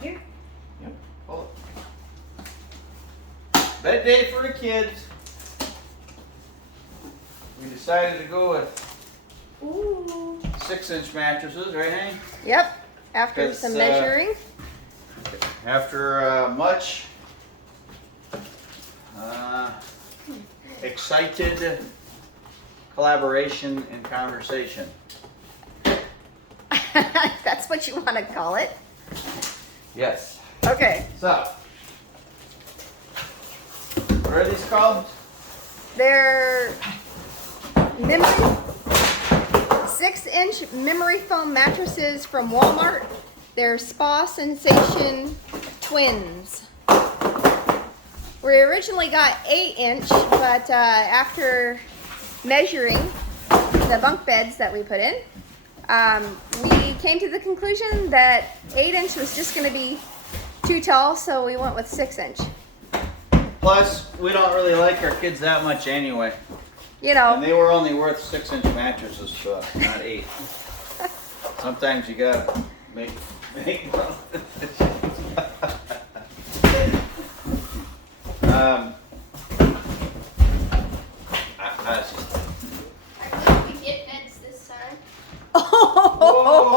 Here? Yep, pull it. Bed day for the kids. We decided to go with 6-inch mattresses, right, Hank? Yep. After some measuring. After much excited collaboration and conversation. That's what you want to call it. Yes. Okay. So, what are these called? They're 6-inch memory foam mattresses from Walmart. They're Spa Sensation Twins. We originally got 8-inch, but after measuring the bunk beds that we put in, we came to the conclusion that 8-inch was just going to be too tall, so we went with 6-inch. Plus, we don't really like our kids that much anyway. You know. And they were only worth 6-inch mattresses, not 8. Sometimes you gotta make We get beds this time. Whoa!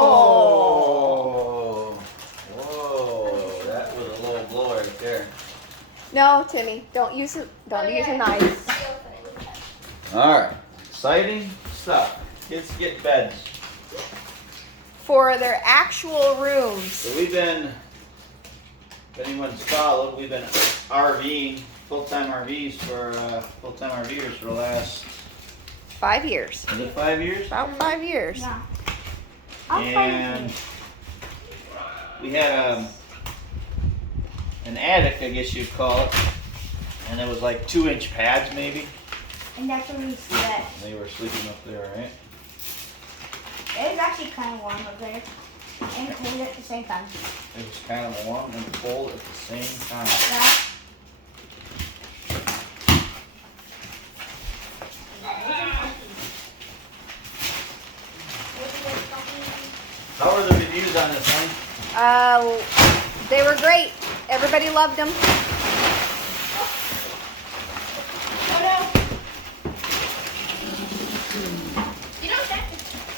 Whoa! That was a low blow right there. No, Timmy, don't use a knife. All right, exciting stuff. Kids get beds. For their actual rooms. So we've been, if anyone's followed, we've been RVing, full-time RVers for the last 5 years. Is it 5 years? About 5 years. Yeah. And we had an attic, I guess you'd call it, and it was like 2-inch pads maybe. And that's where we slept. They were sleeping up there, right? It was actually kind of warm up there. And cold at the same time. It was kind of warm and cold at the same time. Yeah. How were the reviews on this one? They were great. Everybody loved them. Oh no. You don't have to.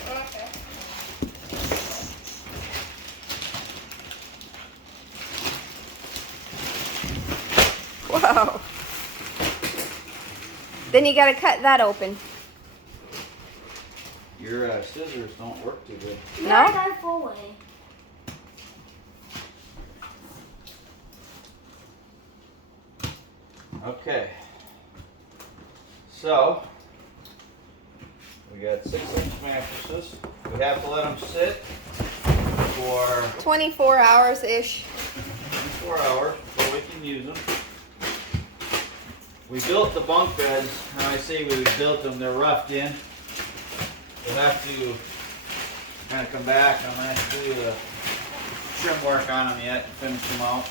Oh, okay. Whoa. Then you got to cut that open. Your scissors don't work too good. No? I got it full way. Okay. So, we got 6-inch mattresses. We have to let them sit for 24 hours-ish. 24 hours before we can use them. We built the bunk beds. When I say we built them, they're roughed in. We'll have to kind of come back. I'm going to have to do the trim work on them yet and finish them out.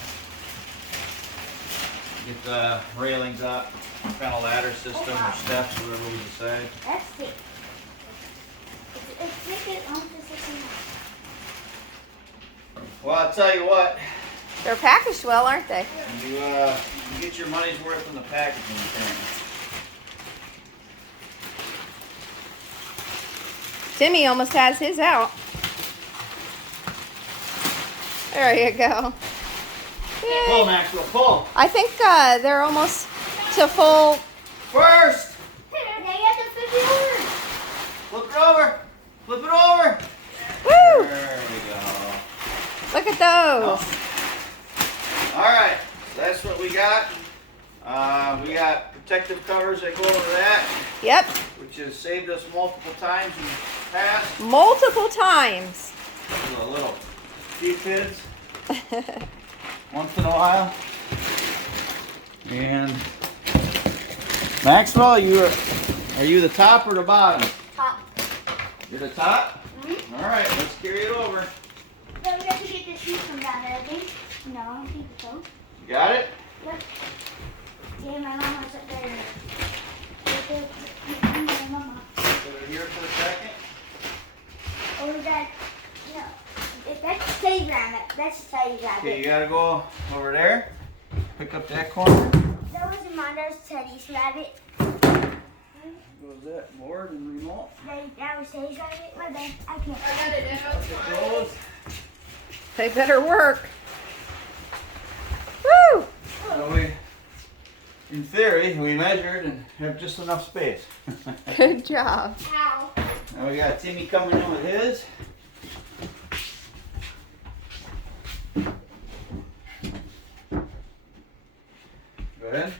Get the railings up, kind of ladder system or steps, whatever we decide. That's thick. It's thick on the system. Well, I'll tell you what, They're packaged well, aren't they? you get your money's worth from the packaging apparently. Timmy almost has his out. There you go. Yay. Pull, Maxwell, pull. I think they're almost to full. First, Now you have to flip it over. flip it over. Flip it over. Woo! There we go. Look at those. All right, so that's what we got. We got protective covers that go over that, Yep. which has saved us multiple times in the past. Multiple times. A little few kids once in a while. And Maxwell, are you the top or the bottom? Top. You're the top? Mm-hmm. All right, let's carry it over. Then we have to get the sheet from that, I think. No, I don't think so. You got it? Yep. Yeah, my mama's up there. My mama. Put it here for a second. Or that, no. If That's Teddy Rabbit. That's Teddy Okay, Rabbit. you gotta go over there. Pick up that corner. That wasn't mine. That was Teddy's rabbit. Goes that board and remote. That was Teddy's rabbit. My bad. I can't. I got it out. It goes. They better work. Woo! So we, in theory, we measured and have just enough space. Good job. Ow. Now we got Timmy coming in with his. Go ahead.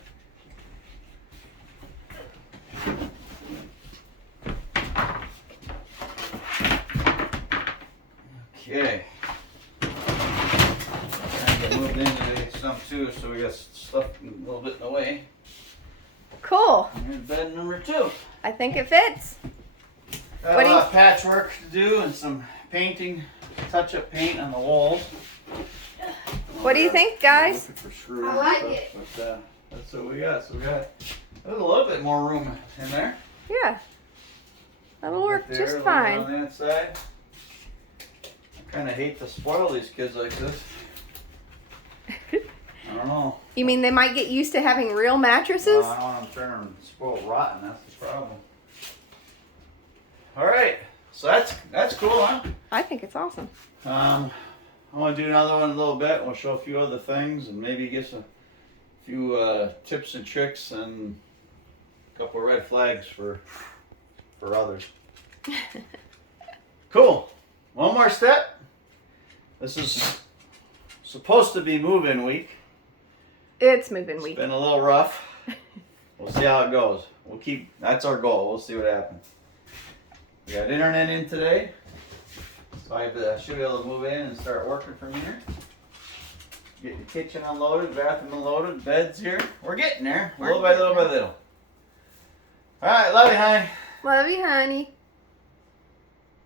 Okay. Trying to get moved into some too, so we got stuff a little bit in the way. Cool. Here's bed number 2. I think it fits. Got What a do lot of patchwork to do and some painting, touch-up paint on the walls. What do you think, guys? Looking for screws I and like stuff, it. But, that's what we got. So we got there's a little bit more room in there. Yeah. That'll work Right there, just a little bit fine. on the inside. I kind of hate to spoil these kids like this. I don't know. You mean they might get used to having real No, mattresses? I don't want them turning spoiled rotten. That's the problem. All right. So that's cool, huh? I think it's awesome. I want to do another one in a little bit. We'll show a few other things and maybe get a few tips and tricks and a couple of red flags for others. Cool. One more step. This is supposed to be move-in week. It's moving It's week. been a little rough. We'll see how it goes. That's our goal. We'll see what happens. We got internet in today. So I should be able to move in and start working from here. Get the kitchen unloaded, bathroom unloaded, beds here. We're getting there, little by little by little. All right, love you, honey. Love you, honey.